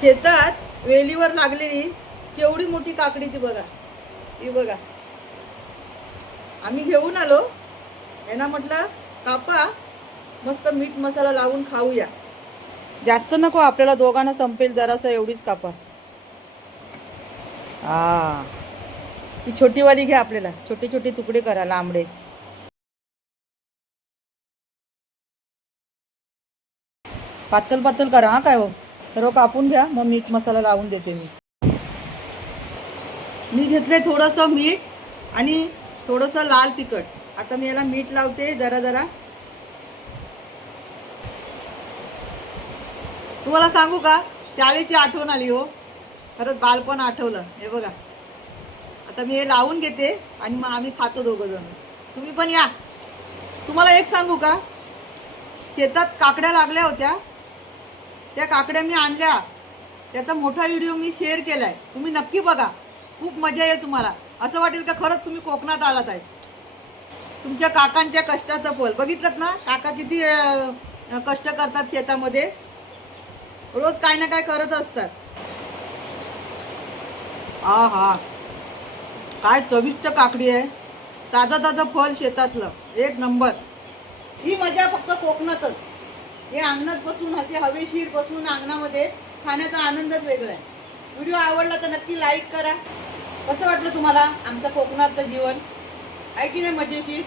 शेतात वेलीवर लागलेली केवढी मोठी काकडी ती बघा. ही बघा. आम्ही घेऊन आलो. यांना म्हटलं कापा, मस्त मीठ मसाला लावून खाऊया. जास्त नको आपल्याला, दोघांना संपेल जरासं, एवढीच कापा. हा, ती छोटीवाली घ्या, आपल्याला छोटे छोटे तुकडे करा लांबडे. पातळ पातळ करा हा. काय हो, सर्व कापून घ्या, मग मीठ मसाला लावून देते मी. मी घेतले थोडंसं मीठ आणि थोडंसं लाल तिखट. आता मी याला मीठ लावते जरा जरा. तुम्हाला सांगू का, शाळेची आठवण आली हो. खरंच बालपण आठवलं. हे बघा, आता मी हे लावून घेते आणि मग आम्ही खातो दोघं जण. तुम्ही पण या. तुम्हाला एक सांगू का, शेतात काकड्या लागल्या होत्या. त्या काकड्या मी आणल्या. त्याचा मोठा व्हिडिओ मी शेअर केलाय, तुम्ही नक्की बघा. खूप मजा येईल तुम्हाला. असं वाटेल का खरंच तुम्ही कोकणात आलात आहे. तुमच्या काकांच्या कष्टाचं फळ बघितलं ना. काका किती कष्ट करतात शेतामध्ये. रोज काय ना काय करत असतात. हा हा, काय चविष्ट काकडी आहे. ताजं ताजं फळ शेतातलं, एक नंबर. ही मजा फक्त कोकणातच. हे अंगणात बसून, असे हवेशीर बसून अंगणामध्ये खाण्याचा आनंदच वेगळा आहे. व्हिडिओ आवडला तर नक्की लाईक करा. कसं वाटलं तुम्हाला आमचं कोकणातलं जीवन? आहे की नाही मजेशीर?